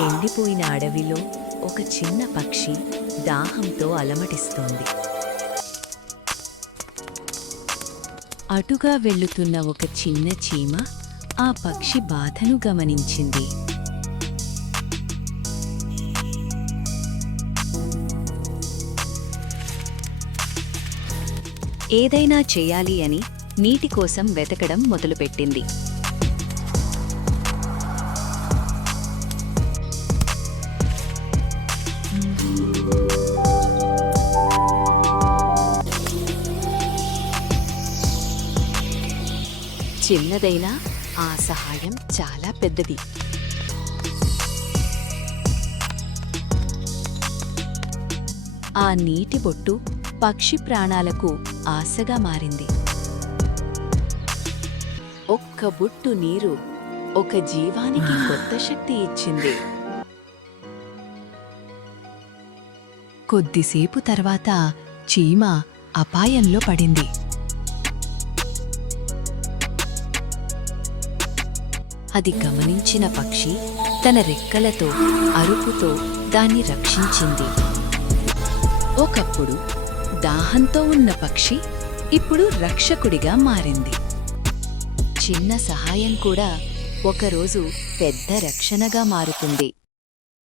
ఎండిపోయిన అడవిలో ఒక చిన్న పక్షి దాహంతో అలమటిస్తోంది. అటుగా వెళ్ళుతున్న ఒక చిన్న చీమ ఆ పక్షి బాధను గమనించింది. ఏదైనా చెయ్యాలి అని నీటి కోసం వెతకడం మొదలుపెట్టింది. చిన్నదైనా ఆ సహాయం చాలా పెద్దది. ఆ నీటి బొట్టు పక్షి ప్రాణాలకు ఆశగా మారింది. ఒక్క బుట్టు నీరు ఒక జీవానికి కొత్త శక్తి ఇచ్చింది. కొద్దిసేపు తర్వాత చీమ అపాయంలో పడింది. అది గమనించిన పక్షి తన రెక్కలతో అరుపుతో దాన్ని రక్షించింది. ఒకప్పుడు దాహంతో ఉన్న పక్షి ఇప్పుడు రక్షకుడిగా మారింది. చిన్న సహాయం కూడా ఒకరోజు పెద్ద రక్షణగా మారుతుంది.